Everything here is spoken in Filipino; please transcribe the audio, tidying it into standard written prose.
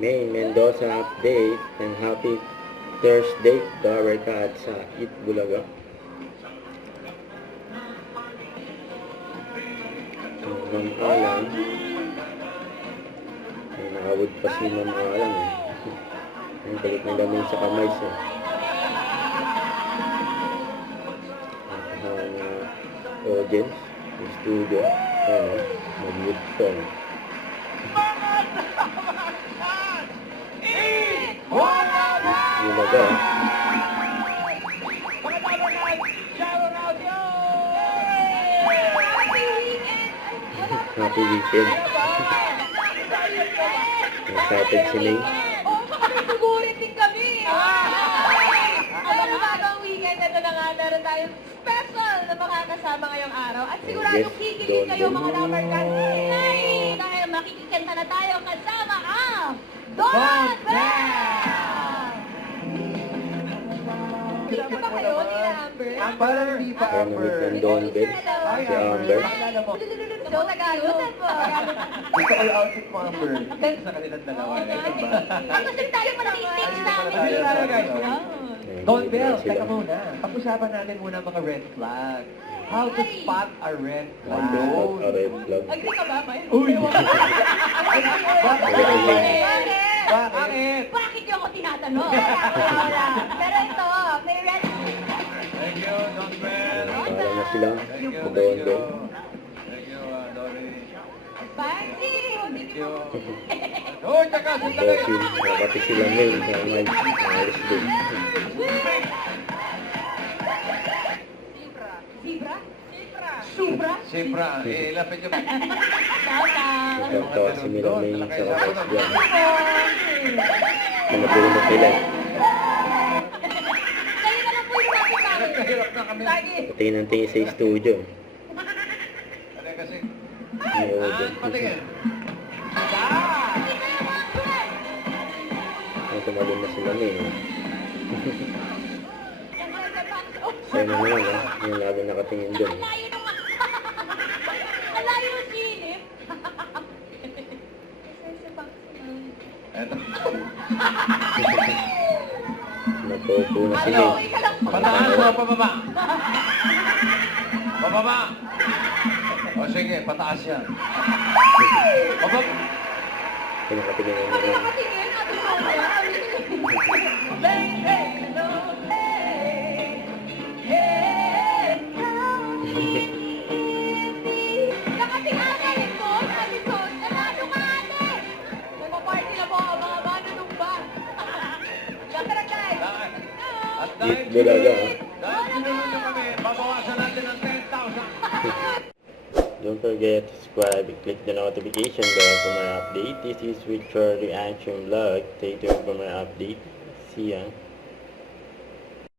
May Mendoza update and happy Thursday to ka at sa Eat Bulaga. Ma'am Alan, ay nakawod pa si Ma'am Alan eh. Ang galit na gamit sa kamay siya. Ang audience, yung studio, ano, mag-mute phone. Bulaga. Happy weekend. Excited si May. Sugurin din kami. Ang bagong weekend na ito na nga, meron tayong special na makakasama ngayong araw. At sigurado kikilig kayo mga number guys. Dahil makikikanta na tayo kasama ang Don Bell! Hindi ba kayo, Tina Amber? Parang hindi pa Amber. Ang Don Bell, si Amber. So, Tagalog po. Gusto ko yung outfit mo, Amber. Sa kanilang dalawa. Ang gusto tayo pa nakikita namin. Don Bell, teka muna. Pag-usapan natin muna mga red flag. How to spot a red flag. A red flag. Agree ka ba, May? Uy! Bakit? Bakit yung ako tinatanong? Wala. Pero ito, may red Thank you, Don Bell. Para na sila. Thank you, Don Bell. Thank you, Dory. Fancy! Thank you. Oh, tsaka sandali. Bossing, nakati sila May sa Miles. Miles din. Zebra? Supra? Siyempre, lapit yung... Nagtawa si Mila May sa kapatid yan. Manatulog sila. Kayo na lang po yung lapit namin. Kahirap na kami. Lagi. Patingin ang tingin sa studio. Ano kasi? May audience. Patingin. Hindi kayo mga friend. Ang tumalun na sila May. Ang ganda pa. Oh, Sa'yo na naman ha. Yung lagi nakatingin doon. ang layo nung... Ang layo ng sinip. Eto. Nagpaupo na si Ano? May. Ika lang po. Pataas o pababa? Pababa. O sige, pataas yan. Pababa. Pinakatingin na Kami naman. nakatingin. Ate Sonia. Hey, hey, no, hey. Hey, nakatingin po. Ate Sonia. Ano ka ate? Nagpa-party na po. Mga manunong ba? Kakaragay. At Eat Bulaga. dahil sinunod nyo kami, babawasan natin ng 10,000. Don't forget to subscribe and click the notification bell for my update. This is with Charlie Action Vlog. Stay tuned for my update. See ya.